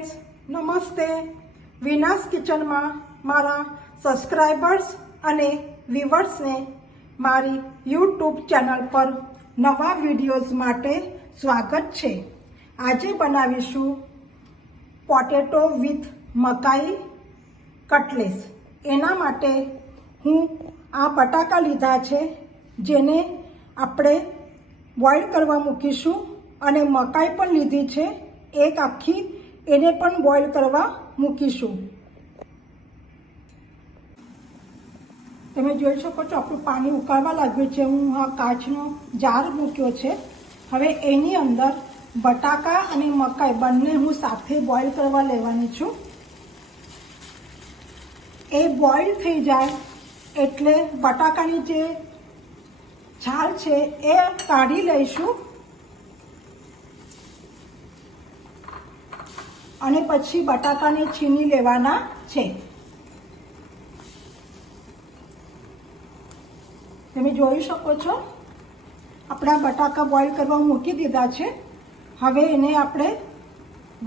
Friends, नमस्ते। विनास kitchen में मारा सब्सक्राइबर्स अने व्यूवर्स ने मारी यूट्यूब चैनल पर नवा विडियोज माटे स्वागत छे। आजे बनावीशुं पोटेटो विथ मकाई कटलेस। एना माटे हूँ आ बटाका लीधा छे जेने आपणे बॉइल करवा मूकीशुं अने मकाई पण लीधी छे एक आखी, एने पण बॉइल करवा मूकीशुं। तमे जोई शको छो आपणुं पाणी उकळवा लाग्युं छे। हूँ आ काचनो जार मूक्यो छे। हवे एनी अंदर बटाका अने मकाई बंने हूँ साथे बॉइल करवा लेवानी छुं। ए बॉइल थई जाय एटले बटाकानी जे छाल छे ए काढी लईशुं અને પછી બટાકાને છીની લેવાના છે। તમે જોઈ શકો છો આપણા બટાકા બોઇલ કરવા મૂકી દીધા છે। હવે એને આપણે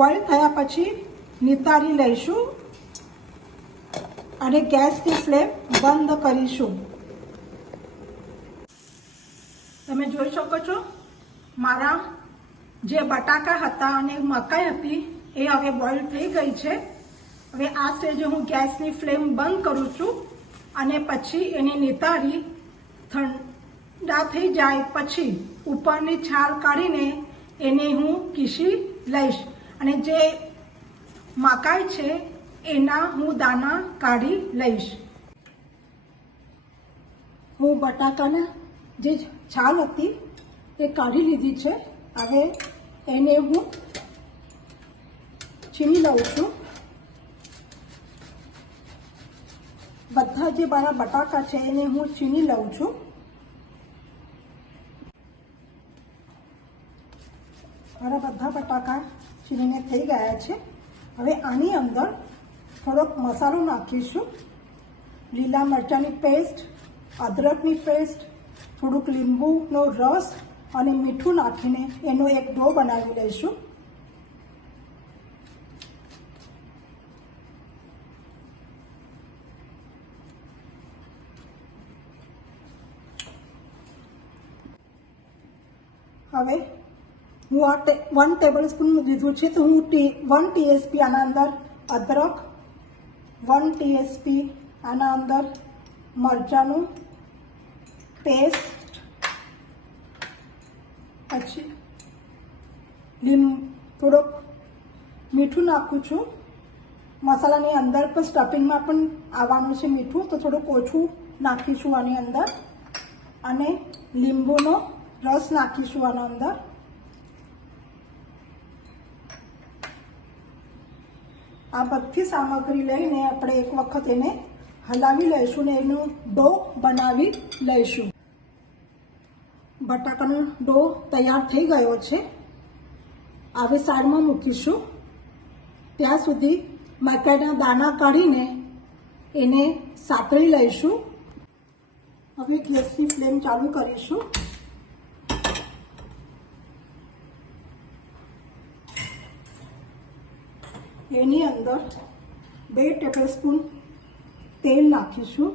બોઇલ થયા પછી નિતારી લઈશું અને ગેસની ફ્લેમ બંધ કરીશું। તમે જોઈ શકો છો મારા જે બટાકા હતા અને મકાઈ હતી એ હવે બોઇલ થઈ ગઈ છે। હવે આ સ્ટેજે હું ગેસની ફ્લેમ બંધ કરું છું અને પછી એને નિતારી ઠંડા થઈ જાય પછી ઉપરની છાલ કાઢીને એને હું કીસી લઈશ અને જે મકાઈ છે એના હું દાણા કાઢી લઈશ। હું બટાકાના જે છાલ હતી એ કાઢી લીધી છે। હવે એને હું છીણી લઉં છું। બધા જે મારા બટાકા છે એને હું છીણી લઉં છું। મારા બધા બટાકા છીણીને થઈ ગયા છે। હવે આની અંદર થોડોક મસાલો નાખીશું। લીલા મરચાંની પેસ્ટ, અદરકની પેસ્ટ, થોડુંક લીંબુનો રસ અને મીઠું નાખીને એનો એક ડો બનાવી લઈશું। હવે હું આ 1 ટેબલસ્પૂન લીધું છે તો હું 1 ટીએસપી આના અંદર અદરક, 1 ટીએસપી આના અંદર મરચાંનું પેસ્ટ, પછી થોડોક મીઠું નાખું છું। મસાલાની અંદર પણ સ્ટફિંગમાં પણ આવવાનું છે મીઠું તો થોડુંક ઓછું નાખીશું આની અંદર અને લીંબુનો રસ નાખીશું આના અંદર। આ બધી સામગ્રી લઈને આપણે એક વખત એને હલાવી લઈશું ને એનો ડો બનાવી લઈશું। બટાકાનો ડો તૈયાર થઈ ગયો છે। હવે સાઈડમાં મૂકીશું। ત્યાં સુધી મકાઈના દાણા કાઢીને એને સાતળી લઈશું। હવે ગેસની ફ્લેમ ચાલુ કરીશું। એની અંદર 2 ટેબલસ્પૂન તેલ નાખીશું।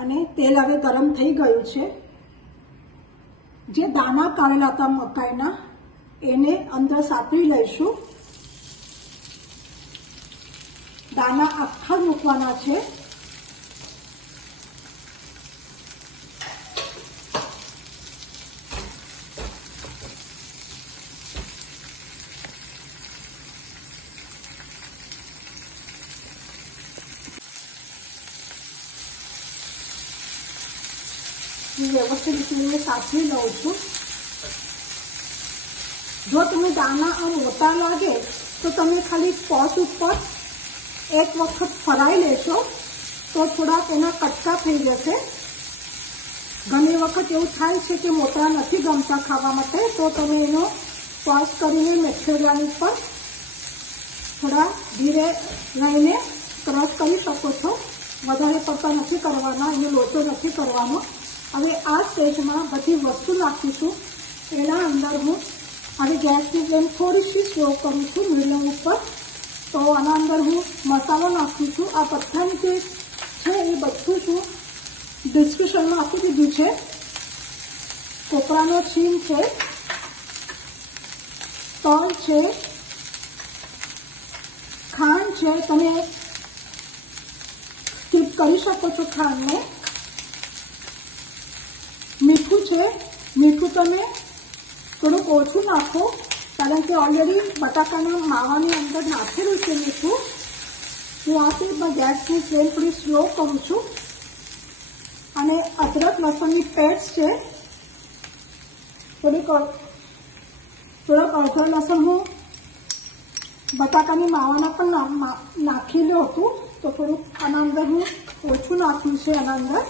અને તેલ હવે ગરમ થઈ ગયું છે। જે દાણા કાઢેલા હતા મકાઈના એને અંદર સાતળી લઈશું। દાણા આખા મૂકવાના છે। હું વ્યવસ્થિત રીતે સાતળી લઉં છું। જો તમે દાણા આ મોટા લાગે તો તમે ખાલી પોટ ઉપર એક વખત ફરાઈ લેશો તો થોડાક એના કટકા થઈ જશે। ઘણી વખત એવું થાય છે કે મોટા નથી ગમતા ખાવા માટે તો તમે એનો પોઝ કરીને મિક્સરની પર થોડા ધીરે રહીને ક્રશ કરી શકો છો. વધારે પડતા નથી કરવાના, એનો લોચો નથી કરવાનો. હવે આ સ્ટેજમાં બધી વસ્તુ નાખીશું. એના અંદર હું હવે ગેસની ફ્લેમ થોડીશી સ્લો કરું છું, મીડિયમ ઉપર. તો આના અંદર હું મસાલો નાખું છું. આ બધાની જે છે એ બધું જ હું ડિસ્ક્રિપ્શનમાં આપી દીધું છે. કોપરાનો છીણ છે, તલ છે, ખાંડ છે, તમે સ્કીપ કરી શકો છો ખાંડને. મીઠું છે, મીઠું તમે થોડુંક ઓછું નાખો, કારણ કે ઓલરેડી બટાકાના માવાની અંદર નાખેલું છે મીઠું. હું આ સ્ટેજમાં ગેસની ફ્લેમ થોડી સ્લો કરું છું. અને અદરક લસણની પેસ્ટ છે, થોડોક અડધો લસણ હું બટાકાની માવાના પણ નાખેલું હતું, તો થોડુંક આના અંદર હું ઓછું નાખ્યું છે આના અંદર.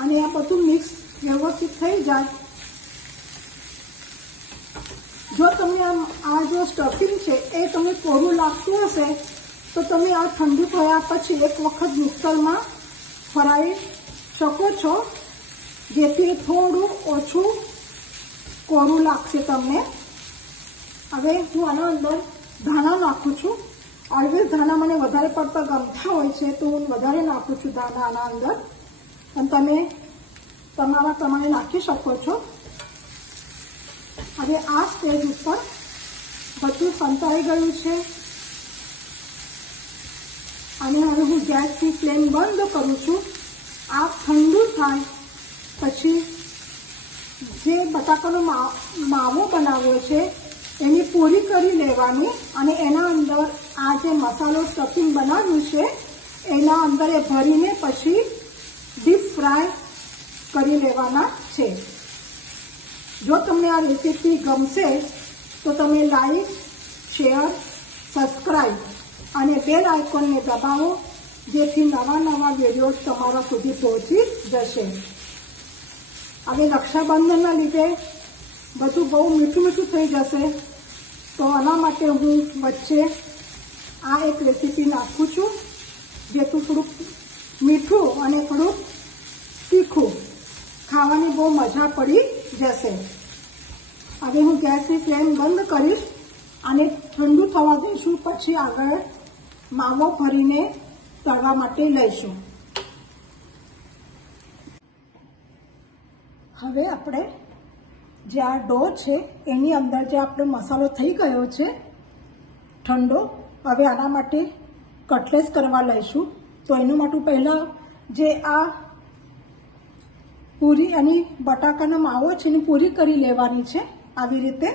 અને આ બધું મિક્સ વ્યવસ્થિત થઈ જાય. જો તમને આ જો સ્ટફિંગ છે એ તમને કોરું લાગતું હશે તો તમે આ ઠંડુ થયા પછી એક વખત મિક્સરમાં ફરાવી શકો છો, જેથી થોડું ઓછું કોરું લાગશે તમને. હવે હું આના અંદર ધાણા નાખું છું. ઓલવેઝ ધાણા મને વધારે પડતા ગમતા હોય છે, તો હું વધારે નાખું છું ધાણા આના અંદર. પણ તમે તમારા પ્રમાણે નાખી શકો છો. હવે આ સ્ટેજ ઉપર બધું સંતાઈ ગયું છે. અને હવે હું ગેસની ફ્લેમ બંધ કરું છું. આ ઠંડુ થાય પછી જે બટાકાનો માવો બનાવ્યો છે એની પૂરી કરી લેવાની. અને એના અંદર આ જે મસાલો સ્ટફિંગ બનાવ્યું છે એના અંદર એ ભરીને પછી ડીપ ફ્રાય કરી લેવાના છે. જો તમને આ રેસીપી ગમશે તો તમે લાઈક, શેર, સબસ્ક્રાઈબ અને બેલ આઇકોનને દબાવો, જેથી નવા વિડીયોઝ તમારા સુધી પહોંચી જશે. હવે રક્ષાબંધનના લીધે બધું બહુ મીઠું થઈ જશે, તો આના માટે હું વચ્ચે આ એક રેસીપી નાખું છું, જેથી થોડુંક મીઠું અને થોડુંક તીખું ખાવાની બહુ મજા પડી જશે. હવે હું ગેસની ફ્લેમ બંધ કરીશ અને ઠંડુ થવા દઈશું. પછી આગળ માવો ભરીને તળવા માટે લઈશું. હવે આપણે જે આ ડો છે એની અંદર જે આપણો મસાલો થઈ ગયો છે ઠંડો, હવે આના માટે કટલેસ કરવા લઈશું. તો એનું માટે પહેલાં જે આ પૂરી એની બટાકાનો માવો છે એની પૂરી કરી લેવાની છે. આવી રીતે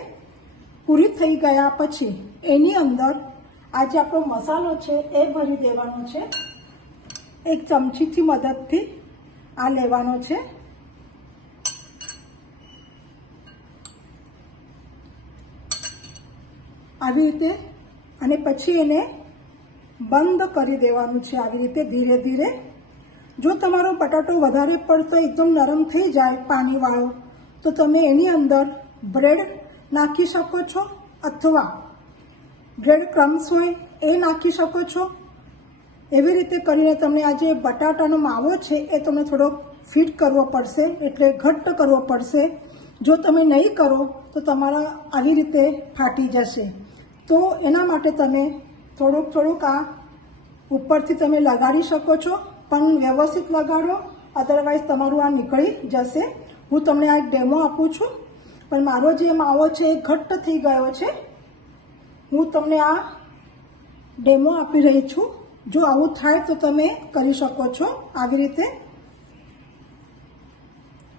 પૂરી થઈ ગયા પછી એની અંદર આ જે આપણો મસાલો છે એ ભરી દેવાનો છે. એક ચમચીથી મદદથી આ લેવાનો છે. આવી રીતે. અને પછી એને બંધ કરી દેવાનું છે આવી રીતે ધીરે ધીરે. જો તમારો બટાટો વધારે પડતો એકદમ નરમ થઈ જાય પાણીવાળો, તો તમે એની અંદર બ્રેડ નાખી શકો છો, અથવા બ્રેડ ક્રમ્સ હોય એ નાખી શકો છો. એવી રીતે કરીને તમને આ જે બટાટાનો માવો છે એ તમને થોડોક ફિટ કરવો પડશે, એટલે ઘટ્ટ કરવો પડશે. જો તમે નહીં કરો તો તમારા આવી રીતે ફાટી જશે. તો એના માટે તમે થોડુંક આ ઉપરથી તમે લગાડી શકો છો, પણ વ્યવસ્થિત લગાડો, અદરવાઇઝ તમારું આ નીકળી જશે. હું તમને આ એક ડેમો આપું છું, પણ મારો જે માવો છે એ ઘટ્ટ થઈ ગયો છે. હું તમને આ ડેમો આપી રહી છું. જો આવું થાય તો તમે કરી શકો છો આવી રીતે.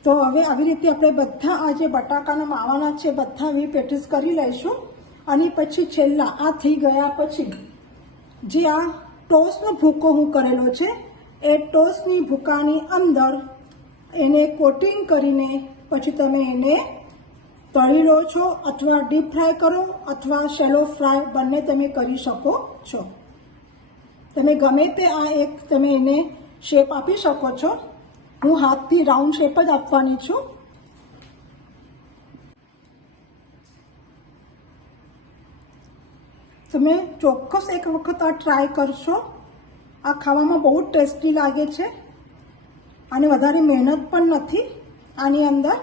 તો હવે આવી રીતે આપણે બધા આ જે બટાકાના માવાના છે બધા આવી પેટીસ કરી લઈશું. અને પછી છેલ્લા આ થઈ ગયા પછી જે આ ટોસ્ટનો ભૂકો હું કરેલો છે એ ટોસ્ટની ભૂકાની અંદર એને કોટિંગ કરીને પછી તમે એને તળી લો છો, અથવા ડીપ ફ્રાય કરો અથવા શેલો ફ્રાય, બંને તમે કરી શકો છો. તમે ગમે તે આ એક તમે એને શેપ આપી શકો છો. હું હાથથી રાઉન્ડ શેપ જ આપવાની છું. તમે ચોક્કસ એક વખત આ ટ્રાય કરશો. આ ખાવામાં બહુ ટેસ્ટી લાગે છે અને વધારે મહેનત પણ નથી આની અંદર.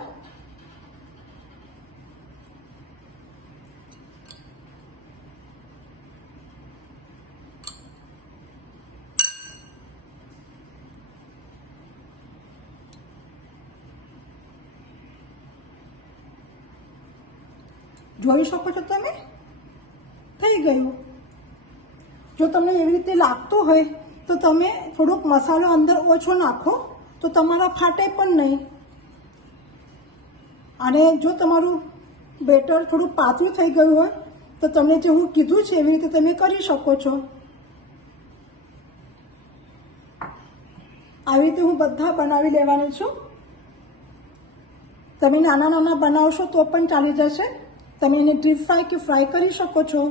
જોઈ શકો છો તમે, થઈ ગયું. જો તમને એવી રીતે લાગતું હોય તો તમે થોડોક મસાલો અંદર ઓછો નાખો તો તમારા ફાટે પણ નહીં. અને જો તમારું બેટર થોડું પાતળું થઈ ગયું હોય તો તમને જે હું કીધું છે એવી રીતે તમે કરી શકો છો. આવી રીતે હું બધા બનાવી લેવાની છું. તમે નાના નાના બનાવશો તો પણ ચાલી જશે. તમે એને ડીપ ફ્રાય કે ફ્રાય કરી શકો છો.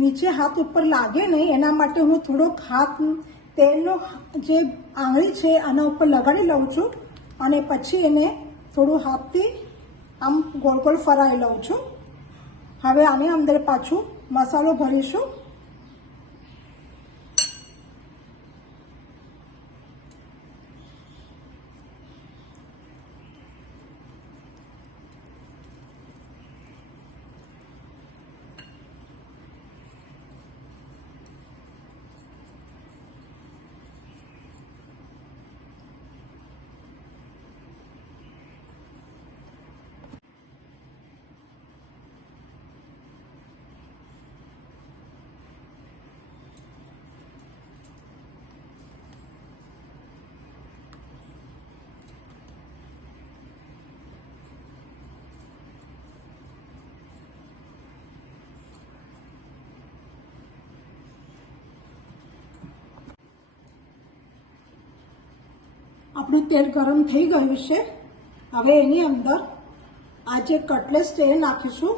નીચે હાથ ઉપર લાગે નહીં એના માટે હું થોડોક હાથ તેલનો જે આંગળી છે આના ઉપર લગાડી લઉં છું અને પછી એને થોડું હાથથી આમ ગોળ ગોળ ફરાઈ લઉં છું. હવે આની અંદર પાછું મસાલો ભરીશું. આપણું તેલ ગરમ થઈ ગયું છે. હવે એની અંદર આ જે કટલેસ છે એ નાખીશું.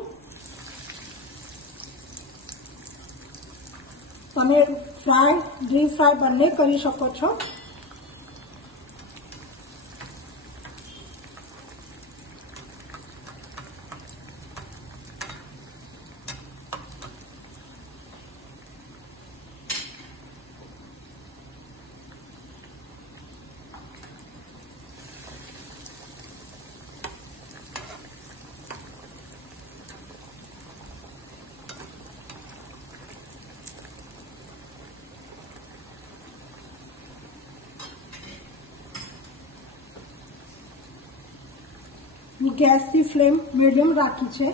તમે ફ્રાય ડીપ ફ્રાય બંને કરી શકો છો. ગેસની ફ્લેમ મીડિયમ રાખી છે.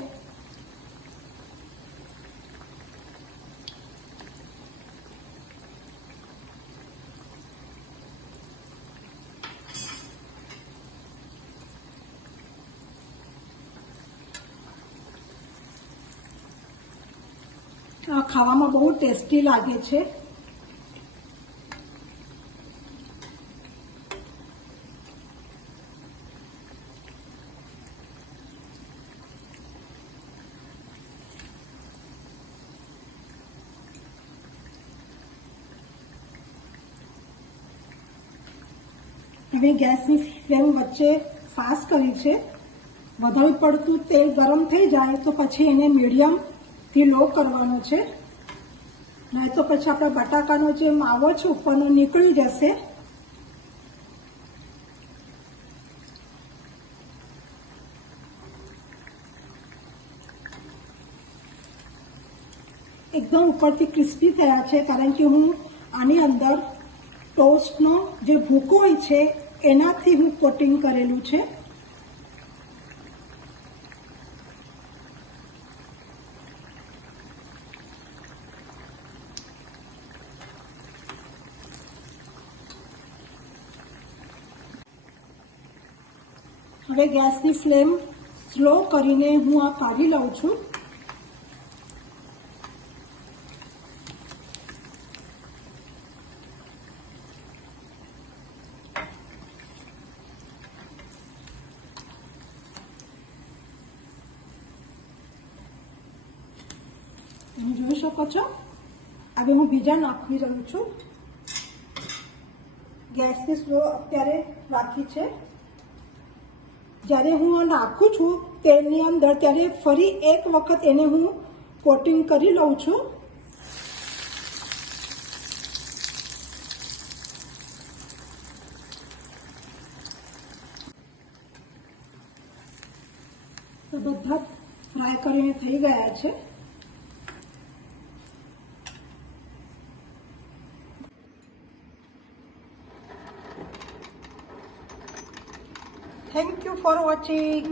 આ ખાવામાં બહુ ટેસ્ટી લાગે છે. હવે ગેસની ફ્લેમ વચ્ચે ફાસ્ટ કરી છે. વધારે પડતું તેલ ગરમ થઈ જાય તો પછી એને મીડિયમથી લો કરવાનો છે, નહીં તો પછી આપણા બટાકાનો જે માવો છે ઉપરનો નીકળી જશે. એકદમ ઉપરથી ક્રિસ્પી થયા છે કારણ કે હું આની અંદર ટોસ્ટનો જે ભૂકો હોય છે એનાથી હું કોટિંગ કરેલું છે. હવે ગેસની ફ્લેમ સ્લો કરીને હું આ કાઢી લઉં છું. તમે જોઈ શકો છો. હવે હું બીજા નાખી રહું છું. ગેસની સ્લો અત્યારે રાખી છે. જ્યારે હું આ નાખું છું તેની અંદર ત્યારે ફરી એક વખત એને હું કોટિંગ કરી લઉં છું. તો બધા ફ્રાય કરીને થઈ ગયા છે. Thank you for watching.